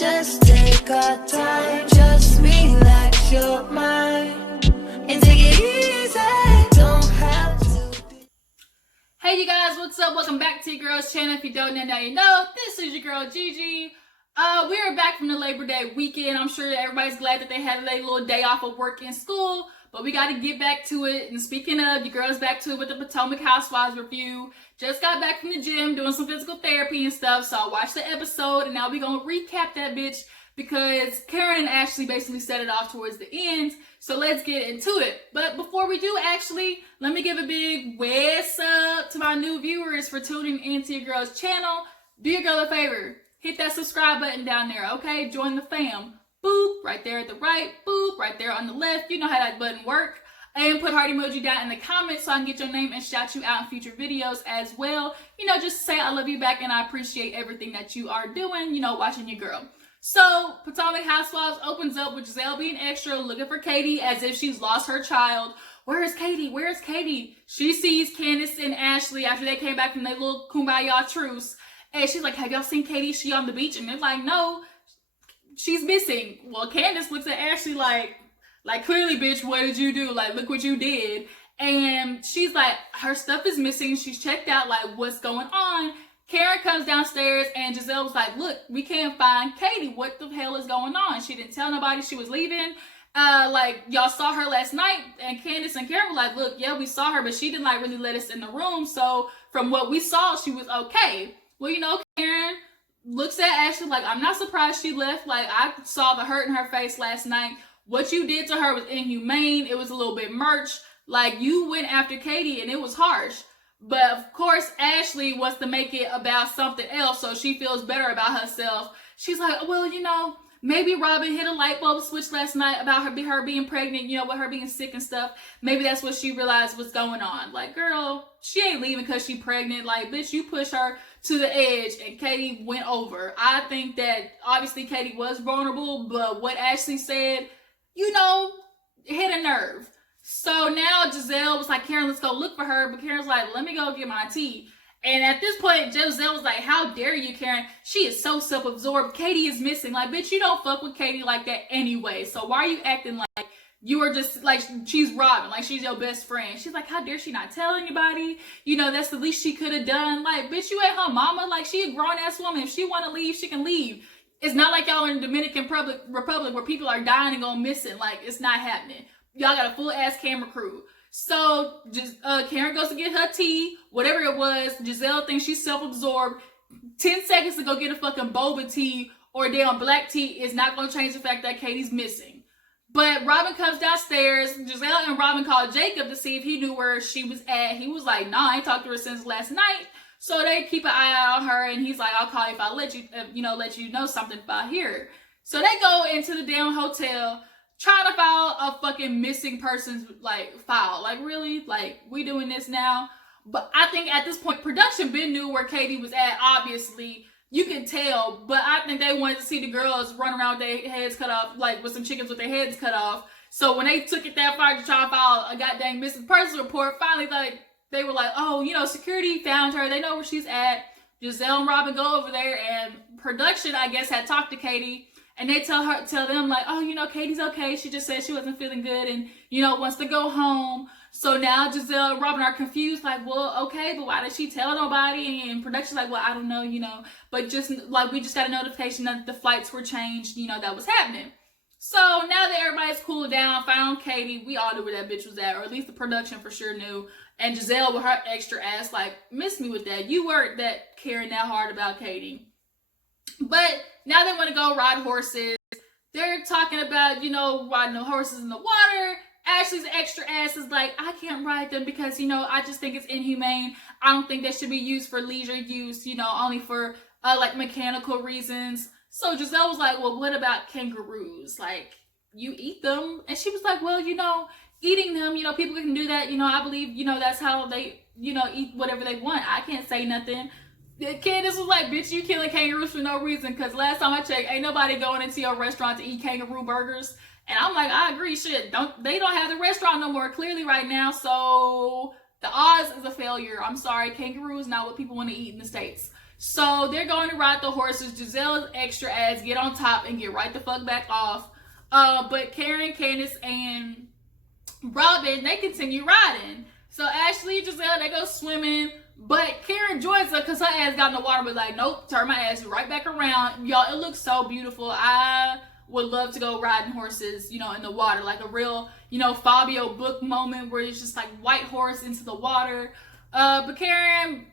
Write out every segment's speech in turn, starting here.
Let's just take our time, just relax your mind and take it easy. Don't have to. Hey you guys, what's up? Welcome back to your girl's channel. If you don't know, now you know. This is your girl Gigi. We are back from the Labor Day weekend. I'm sure that everybody's glad that they had a little day off of work and school, but we got to get back to it. And speaking of, your girl's back to it with the Potomac Housewives review. Just got back from the gym doing some physical therapy and stuff, so I watched the episode and now we're gonna recap that bitch because Karen and Ashley basically set it off towards the end. So let's get into it. But before we do, actually, let me give a big what's up to my new viewers for tuning into your girl's channel. Do your girl a favor. Hit that subscribe button down there, okay? Join the fam. Boop, right there at the right. Boop, right there on the left. You know how that button works. And put heart emoji down in the comments so I can get your name and shout you out in future videos as well. You know, just say I love you back and I appreciate everything that you are doing, you know, watching your girl. So, Potomac Housewives opens up with Giselle being extra, looking for Katie as if she's lost her child. Where is Katie? Where is Katie? She sees Candace and Ashley after they came back from their little kumbaya truce. And she's like, have y'all seen Katie? She on the beach? And they're like, no, she's missing. Well, Candace looks at Ashley like clearly, bitch, what did you do? Like, look what you did. And she's like, her stuff is missing. She's checked out, like, what's going on? Karen comes downstairs and Giselle was like, look, we can't find Katie. What the hell is going on? She didn't tell nobody she was leaving. Like, y'all saw her last night. And Candace and Karen were like, look, yeah, we saw her, but she didn't, like, really let us in the room. So from what we saw, she was okay. Well, you know, Karen looks at Ashley like, I'm not surprised she left. Like, I saw the hurt in her face last night. What you did to her was inhumane. It was a little bit merch. Like, you went after Katie and it was harsh. But of course, Ashley wants to make it about something else, so she feels better about herself. She's like, well, you know, maybe Robin hit a light bulb switch last night about her being pregnant, you know, with her being sick and stuff. Maybe that's what she realized was going on. Like, girl, she ain't leaving because she pregnant. Like, bitch, you push her to the edge and Katie went over. I think that obviously Katie was vulnerable, but what Ashley said, you know, hit a nerve. So now Giselle was like, Karen, let's go look for her. But Karen's like, let me go get my tea. And at this point, Giselle was like, how dare you, Karen? She is so self-absorbed. Katie is missing. Like, bitch, you don't fuck with Katie like that anyway. So why are you acting like you are just, like, she's Robin, like she's your best friend? She's like, how dare she not tell anybody? You know, that's the least she could have done. Like, bitch, you ain't her mama. Like, she a grown-ass woman. If she want to leave, she can leave. It's not like y'all in the Dominican Republic where people are dying and going missing. Like, it's not happening. Y'all got a full-ass camera crew. So, just Karen goes to get her tea, whatever it was. Giselle thinks she's self-absorbed. 10 seconds to go get a fucking boba tea or damn black tea is not going to change the fact that Katie's missing. But Robin comes downstairs. Giselle and Robin called Jacob to see if he knew where she was at. He was like, nah, I ain't talked to her since last night. So they keep an eye out on her, and he's like, I'll call you if I let you know something if I hear her. So they go into the damn hotel, trying to file a fucking missing persons, like, file. Like, really? Like, we doing this now? But I think at this point, production been knew where Katie was at, obviously. You can tell, but I think they wanted to see the girls run around with their heads cut off, like, with some chickens with their heads cut off. So when they took it that far to try to file a goddamn missing persons report, finally, like, they were like, oh, you know, security found her. They know where she's at. Giselle and Robin go over there, and production, I guess, had talked to Katie. And they tell them, like, oh, you know, Katie's okay. She just said she wasn't feeling good and, you know, wants to go home. So now Giselle and Robin are confused, like, well, okay, but why did she tell nobody? And production's like, well, I don't know, you know. But just, like, we just got a notification that the flights were changed, you know, that was happening. So now that everybody's cooled down, found Katie, we all knew where that bitch was at, or at least the production for sure knew. And Giselle with her extra ass, like, miss me with that. You weren't that caring that hard about Katie. But now they want to go ride horses. They're talking about, you know, riding the horses in the water. Ashley's extra ass is like, I can't ride them because, you know, I just think it's inhumane. I don't think they should be used for leisure use, you know, only for, like, mechanical reasons. So Giselle was like, well, what about kangaroos? Like, you eat them? And she was like, well, you know, eating them, you know, people can do that. You know, I believe, you know, that's how they, you know, eat whatever they want. I can't say nothing. Candace was like, bitch, you killing kangaroos for no reason. Because last time I checked, ain't nobody going into your restaurant to eat kangaroo burgers. And I'm like, I agree, shit. They don't have the restaurant no more clearly right now. So the odds is a failure. I'm sorry, kangaroo is not what people want to eat in the States. So they're going to ride the horses. Giselle's extra ass get on top and get right the fuck back off. But Karen, Candace, and Robin, they continue riding. So Ashley, Giselle, they go swimming. But Karen joins her because her ass got in the water, but like, nope, turn my ass right back around. Y'all, it looks so beautiful. I would love to go riding horses, you know, in the water. Like a real, you know, Fabio book moment where it's just like white horse into the water. But Karen,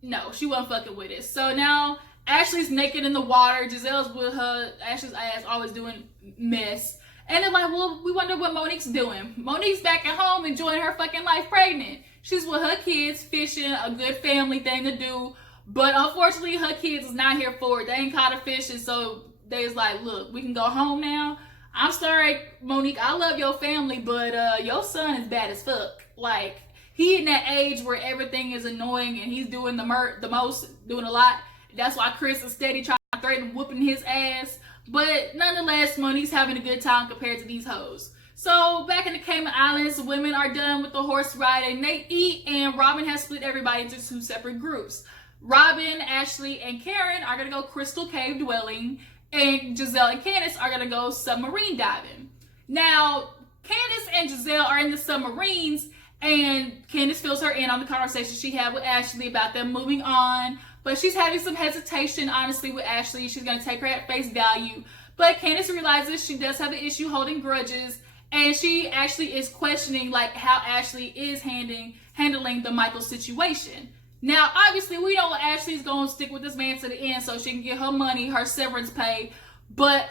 no, she wasn't fucking with it. So now Ashley's naked in the water. Giselle's with her, Ashley's ass always doing mess. And they're like, well, we wonder what Monique's doing. Monique's back at home enjoying her fucking life pregnant. She's with her kids, fishing, a good family thing to do. But unfortunately, her kids is not here for it. They ain't caught a fishing, so they was like, look, we can go home now. I'm sorry, Monique, I love your family, but your son is bad as fuck. Like, he in that age where everything is annoying and he's doing the most, doing a lot. That's why Chris is steady trying to threaten whooping his ass. But nonetheless, Monique's having a good time compared to these hoes. So back in the Cayman Islands, the women are done with the horse riding. They eat, and Robin has split everybody into two separate groups. Robin, Ashley, and Karen are going to go Crystal Cave dwelling, and Giselle and Candace are going to go submarine diving. Now, Candace and Giselle are in the submarines, and Candace fills her in on the conversation she had with Ashley about them moving on. But she's having some hesitation, honestly, with Ashley. She's going to take her at face value. But Candace realizes she does have an issue holding grudges. And she actually is questioning, like, how Ashley is handling the Michael situation. Now, obviously, we know Ashley's going to stick with this man to the end so she can get her money, her severance pay. But,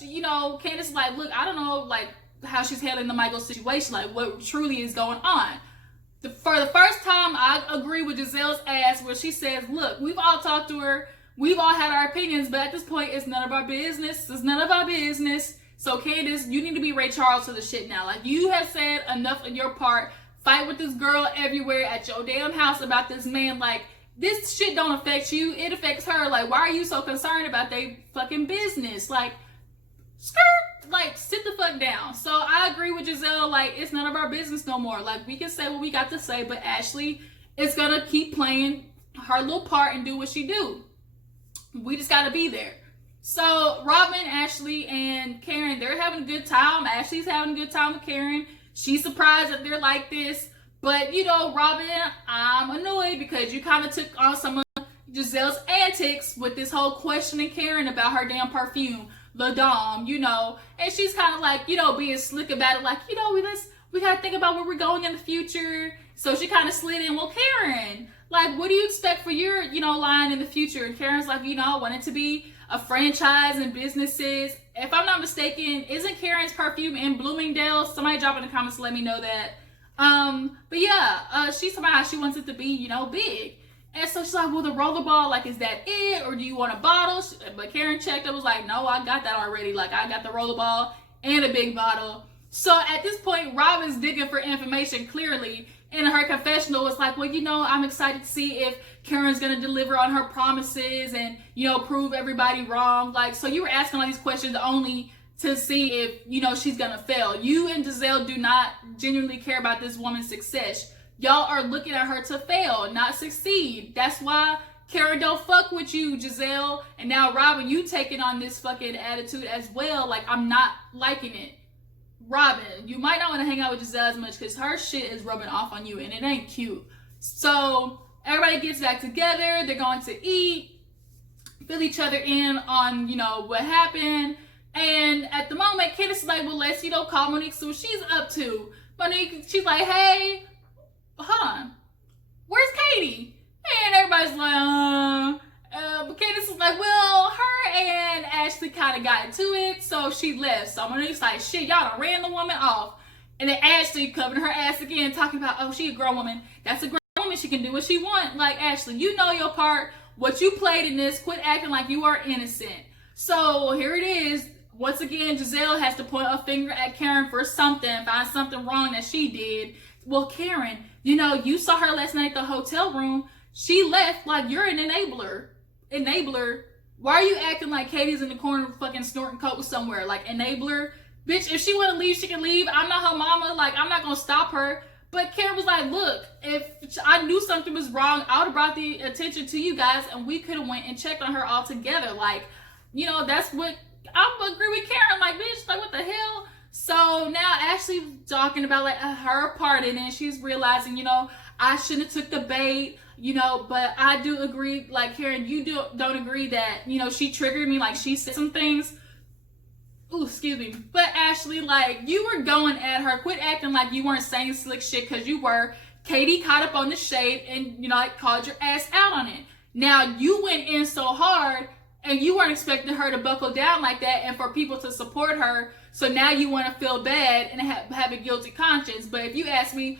you know, Candace is like, look, I don't know, like, how she's handling the Michael situation. Like, what truly is going on. For the first time, I agree with Giselle's ass where she says, look, we've all talked to her. We've all had our opinions, but at this point, it's none of our business. It's none of our business. So, Candace, you need to be Ray Charles to the shit now. Like, you have said enough of your part. Fight with this girl everywhere at your damn house about this man. Like, this shit don't affect you. It affects her. Like, why are you so concerned about their fucking business? Like, skirt. Like, sit the fuck down. So, I agree with Giselle. Like, it's none of our business no more. Like, we can say what we got to say, but Ashley is gonna keep playing her little part and do what she do. We just gotta be there. So, Robin, Ashley, and Karen, they're having a good time. Ashley's having a good time with Karen. She's surprised that they're like this. But, you know, Robin, I'm annoyed because you kind of took on some of Giselle's antics with this whole questioning Karen about her damn perfume, La Dame, you know. And she's kind of like, you know, being slick about it. Like, you know, we got to think about where we're going in the future. So she kind of slid in, well, Karen, like, what do you expect for your, you know, line in the future? And Karen's like, you know, I want it to be a franchise and businesses. If I'm not mistaken, isn't Karen's perfume in Bloomingdale? Somebody drop in the comments to let me know that. But yeah, she's talking about how she wants it to be, you know, big. And so she's like, well, the rollerball, like, is that it? Or do you want a bottle? But Karen checked and was like, no, I got that already. Like, I got the rollerball and a big bottle. So at this point, Robin's digging for information clearly. And her confessional was like, well, you know, I'm excited to see if Karen's going to deliver on her promises and, you know, prove everybody wrong. Like, so you were asking all these questions only to see if, you know, she's going to fail. You and Giselle do not genuinely care about this woman's success. Y'all are looking at her to fail, not succeed. That's why Karen don't fuck with you, Giselle. And now, Robin, you taking on this fucking attitude as well. Like, I'm not liking it. Robin, you might not want to hang out with Giselle as much because her shit is rubbing off on you and it ain't cute. So everybody gets back together. They're going to eat, fill each other in on, you know, what happened. And at the moment, Candace is like, well, let's, you know, call Monique, see what she's up to. Monique, she's like, hey, hold on, where's Katie? And everybody's like, but Candace is like, well, her and Ashley kind of got into it, so she left. So Monique's like, shit, y'all done ran the woman off. And then Ashley covering her ass again, talking about, oh, she a grown woman. That's a grown woman. She can do what she want. Like, Ashley, you know your part. What you played in this, quit acting like you are innocent. So here it is. Once again, Giselle has to point a finger at Karen for something, find something wrong that she did. Well, Karen, you know, you saw her last night at the hotel room. She left. Like, you're an enabler. Why are you acting like Katie's in the corner fucking snorting coke somewhere? Like, enabler? Bitch, if she want to leave, she can leave. I'm not her mama. Like, I'm not going to stop her. But Karen was like, look, if I knew something was wrong, I would have brought the attention to you guys and we could have went and checked on her all together. Like, you know, that's what I agree with Karen. Like, bitch, like, what the hell? So now Ashley's talking about like her part in it. She's realizing, you know, I shouldn't have took the bait, you know, but I do agree, like, Karen, you don't agree that, you know, she triggered me, like, she said some things. Ooh, excuse me. But Ashley, like, you were going at her. Quit acting like you weren't saying slick shit, because you were. Katie caught up on the shade and, you know, like, called your ass out on it. Now, you went in so hard and you weren't expecting her to buckle down like that and for people to support her. So now you want to feel bad and have a guilty conscience. But if you ask me,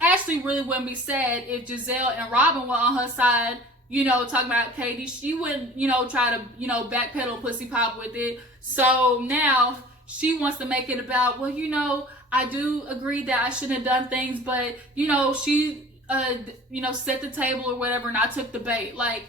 Ashley really wouldn't be sad if Giselle and Robin were on her side, you know, talking about Katie. She wouldn't, you know, try to, you know, backpedal and pussy pop with it. So now she wants to make it about, well, you know, I do agree that I shouldn't have done things, but, you know, she, you know, set the table or whatever, and I took the bait. Like,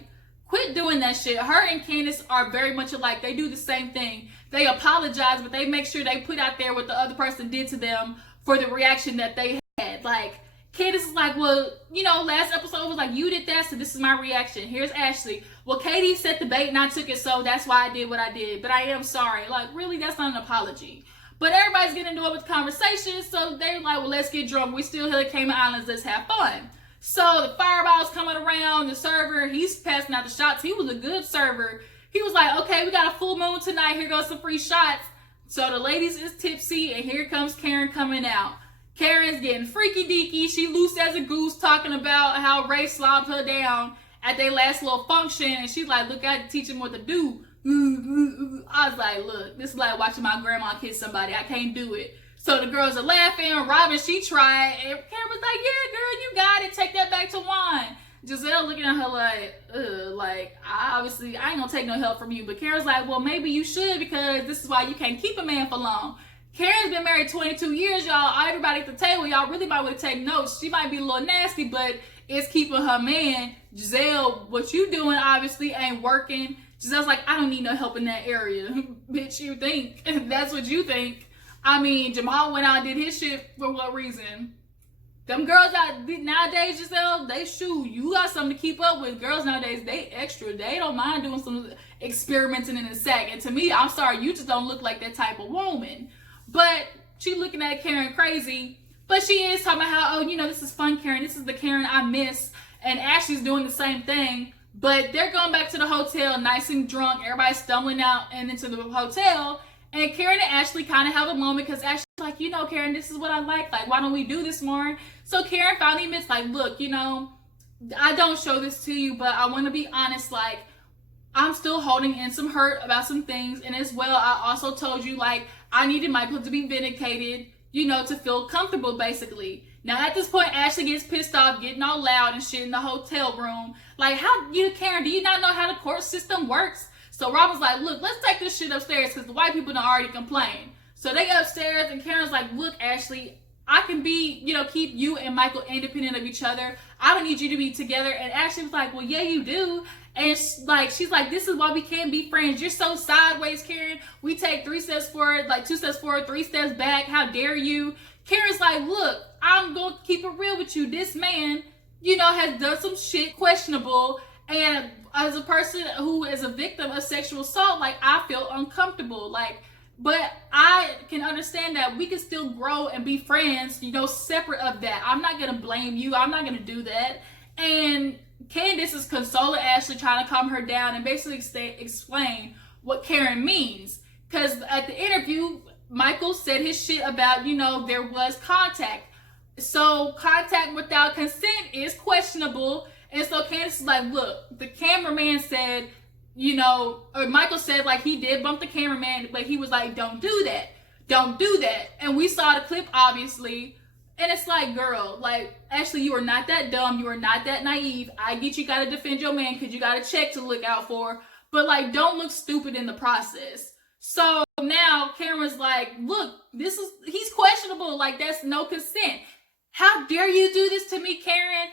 quit doing that shit. Her and Candace are very much alike. They do the same thing. They apologize, but they make sure they put out there what the other person did to them for the reaction that they had. Like, Candace is like, well, you know, last episode was like, you did that, so this is my reaction. Here's Ashley. Well, Katie set the bait and I took it, so that's why I did what I did. But I am sorry. Like, really, that's not an apology. But everybody's getting into it with conversations, so they're like, well, let's get drunk. We still here at Cayman Islands. Let's have fun. So the fireball's coming around. The server, he's passing out the shots. He was a good server. He was like, okay, we got a full moon tonight. Here goes some free shots. So the ladies is tipsy, and here comes Karen coming out. Karen's getting freaky deaky. She loose as a goose, talking about how Ray slobbed her down at their last little function, and she's like, look, I teach him what to do. I was like, look, this is like watching my grandma kiss somebody. I can't do it. So the girls are laughing. Robin, she tried, and Karen was like, yeah, girl, you got it. Take that back to Juan. Giselle looking at her like, like, I ain't gonna take no help from you. But Karen's like, well, maybe you should, because this is why you can't keep a man for long. Karen's been married 22 years, y'all. Everybody at the table, y'all really might want to take notes. She might be a little nasty, but it's keeping her man. Giselle, what you doing obviously ain't working. Giselle's like, I don't need no help in that area. Bitch, you think. That's what you think. I mean, Jamal went out and did his shit for what reason? Them girls out nowadays, Giselle, they shoot. You got something to keep up with. Girls nowadays, they extra. They don't mind doing some experimenting in a sack. And to me, I'm sorry, you just don't look like that type of woman. But she looking at Karen crazy. But she is talking about how, oh, you know, this is fun, Karen. This is the Karen I miss. And Ashley's doing the same thing. But they're going back to the hotel nice and drunk. Everybody's stumbling out and into the hotel. And Karen and Ashley kind of have a moment, because Ashley's like, you know, Karen, this is what I like. Like, why don't we do this more? So Karen finally admits, like, look, you know, I don't show this to you, but I want to be honest. Like, I'm still holding in some hurt about some things. And as well, I also told you, like, I needed Michael to be vindicated, you know, to feel comfortable, basically. Now, at this point, Ashley gets pissed off, getting all loud and shit in the hotel room. Like, how, you, Karen, do you not know how the court system works? So Robin's like, look, let's take this shit upstairs, because the white people done already complained. So they go upstairs, and Karen's like, look, Ashley, I can be, you know, keep you and Michael independent of each other. I don't need you to be together. And Ashley was like, well, yeah, you do. And she's like, this is why we can't be friends. You're so sideways, Karen. We take 3 steps forward, like 2 steps forward, 3 steps back. How dare you? Karen's like, look, I'm going to keep it real with you. This man, you know, has done some shit questionable. And as a person who is a victim of sexual assault, like, I feel uncomfortable. Like, but I can understand that we can still grow and be friends, you know, separate of that. I'm not going to blame you. I'm not going to do that. And Candace is consoling Ashley, trying to calm her down and basically explain what Karen means. Because at the interview, Michael said his shit about, you know, there was contact. So contact without consent is questionable. And so Candace is like, look, the cameraman said, you know, or Michael said, like, he did bump the cameraman, but he was like, don't do that. Don't do that. And we saw the clip, obviously. And it's like, girl, like, Ashley, you are not that dumb. You are not that naive. I get you got to defend your man because you got a check to look out for. But, like, don't look stupid in the process. So now Cameron's like, look, he's questionable. Like, that's no consent. How dare you do this to me, Karen?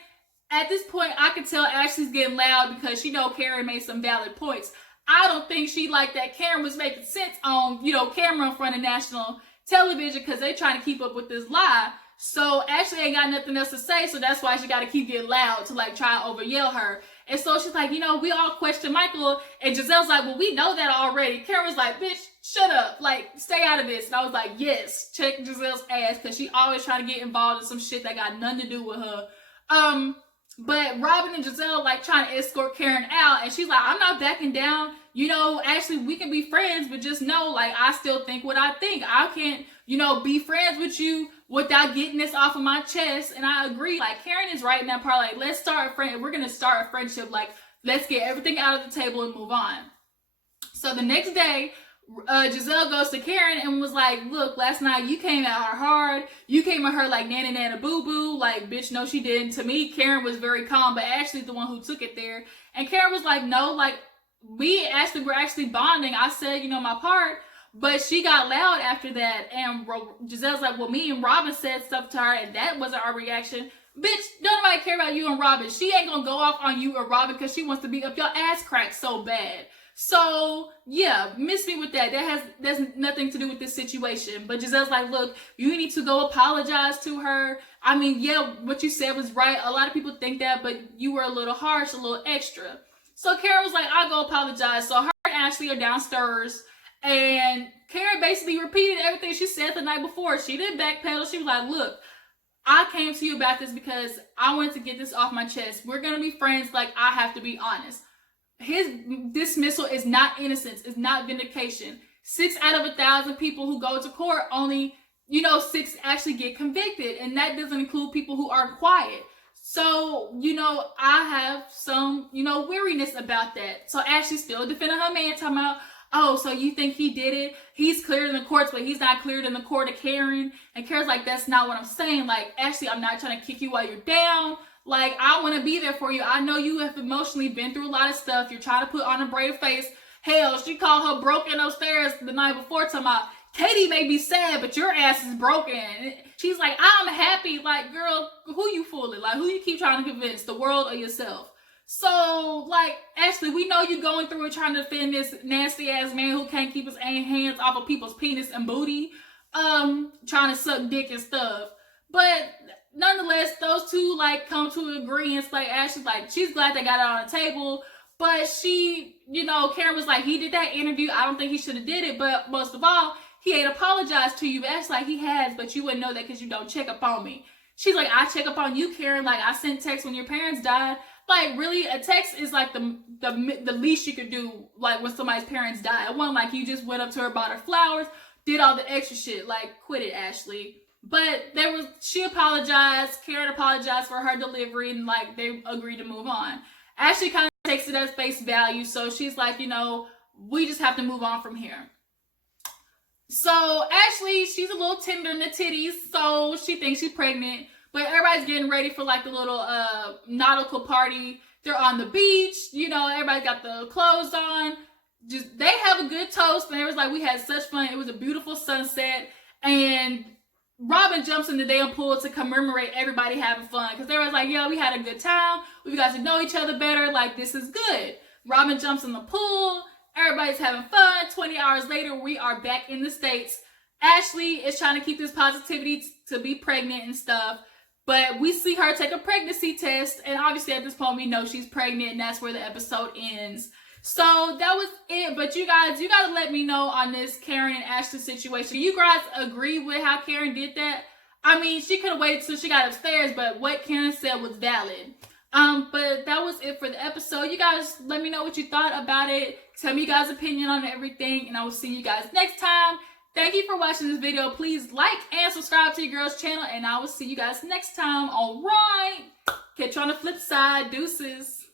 At this point, I can tell Ashley's getting loud because she know Karen made some valid points. I don't think she like that Karen was making sense on, you know, camera in front of national television because they trying to keep up with this lie. So Ashley ain't got nothing else to say, so that's why she got to keep getting loud to like try and over yell her. And so she's like, you know, we all question Michael. And Giselle's like, well, we know that already. Karen was like, bitch, shut up. Like, stay out of this. And I was like, yes, check Giselle's ass, because she always trying to get involved in some shit that got nothing to do with her. But Robin and Giselle like trying to escort Karen out, and she's like, I'm not backing down. You know, actually, we can be friends, but just know, like, I still think what I think. I can't, you know, be friends with you without getting this off of my chest. And I agree. Like, Karen is right in that part. Like, let's start a friend. We're gonna start a friendship. Like, let's get everything out of the table and move on. So the next day, Giselle goes to Karen and was like, look, last night you came at her hard. You came at her like nana nana boo boo. Like, bitch, no, she didn't. To me, Karen was very calm, but Ashley's the one who took it there. And Karen was like, no, like, we're actually bonding. I said, you know, my part. But she got loud after that. And Giselle's like, well, me and Robin said stuff to her, and that wasn't our reaction. Bitch, don't nobody care about you and Robin. She ain't gonna go off on you and Robin because she wants to beat up your ass crack so bad. So, yeah, miss me with that. That's nothing to do with this situation. But Giselle's like, look, you need to go apologize to her. I mean, yeah, what you said was right. A lot of people think that, but you were a little harsh, a little extra. So Karen was like, I'll go apologize. So her and Ashley are downstairs, and Karen basically repeated everything she said the night before. She didn't backpedal. She was like, look, I came to you about this because I wanted to get this off my chest. We're going to be friends. Like, I have to be honest. His dismissal is not innocence. It's not vindication. 6 out of 1,000 people who go to court, only, 6 actually get convicted. And that doesn't include people who are quiet. So, I have some, weariness about that. So Ashley's still defending her man, talking about, oh, so you think he did it? He's cleared in the courts, but he's not cleared in the court of Karen. And Karen's like, that's not what I'm saying. Like, Ashley, I'm not trying to kick you while you're down. Like, I want to be there for you. I know you have emotionally been through a lot of stuff. You're trying to put on a brave face. Hell, she called her broken upstairs the night before, talking about, Katie may be sad, but your ass is broken. She's like, I'm happy. Like, girl, who you fooling? Like, who you keep trying to convince, the world or yourself? So, like, Ashley, we know you going through it trying to defend this nasty ass man who can't keep his hands off of people's penis and booty, trying to suck dick and stuff. But nonetheless, those two, like, come to agreement. Like, Ashley's like, she's glad they got it on the table. But she, Karen was like, he did that interview. I don't think he should have did it. But most of all, he ain't apologized to you. Ashley's like, he has, but you wouldn't know that because you don't check up on me. She's like, I check up on you, Karen. Like, I sent texts when your parents died. Like, really, a text is like the least you could do, like, when somebody's parents die. It wasn't like you just went up to her, bought her flowers, did all the extra shit. Like, quit it, Ashley. But she apologized, Karen apologized for her delivery, and, like, they agreed to move on. Ashley kind of takes it as face value, so she's like, we just have to move on from here. So, Ashley, she's a little tender in the titties, so she thinks she's pregnant. But everybody's getting ready for, like, the little nautical party. They're on the beach. Everybody got the clothes on. They have a good toast. And it was like, we had such fun. It was a beautiful sunset. And Robin jumps in the damn pool to commemorate everybody having fun. Because they was like, yo, we had a good time. We got to know each other better. Like, this is good. Robin jumps in the pool. Everybody's having fun. 20 hours later, we are back in the States. Ashley is trying to keep this positivity to be pregnant and stuff. But we see her take a pregnancy test, and obviously at this point we know she's pregnant, and that's where the episode ends. So that was it. But you guys, you gotta let me know on this Karen and Ashley situation. Do you guys agree with how Karen did that? I mean, she could have waited till she got upstairs, but what Karen said was valid. But that was it for the episode. You guys, let me know what you thought about it. Tell me you guys' opinion on everything, and I will see you guys next time. Thank you for watching this video. Please like and subscribe to your girl's channel, and I will see you guys next time. All right. Catch you on the flip side. Deuces.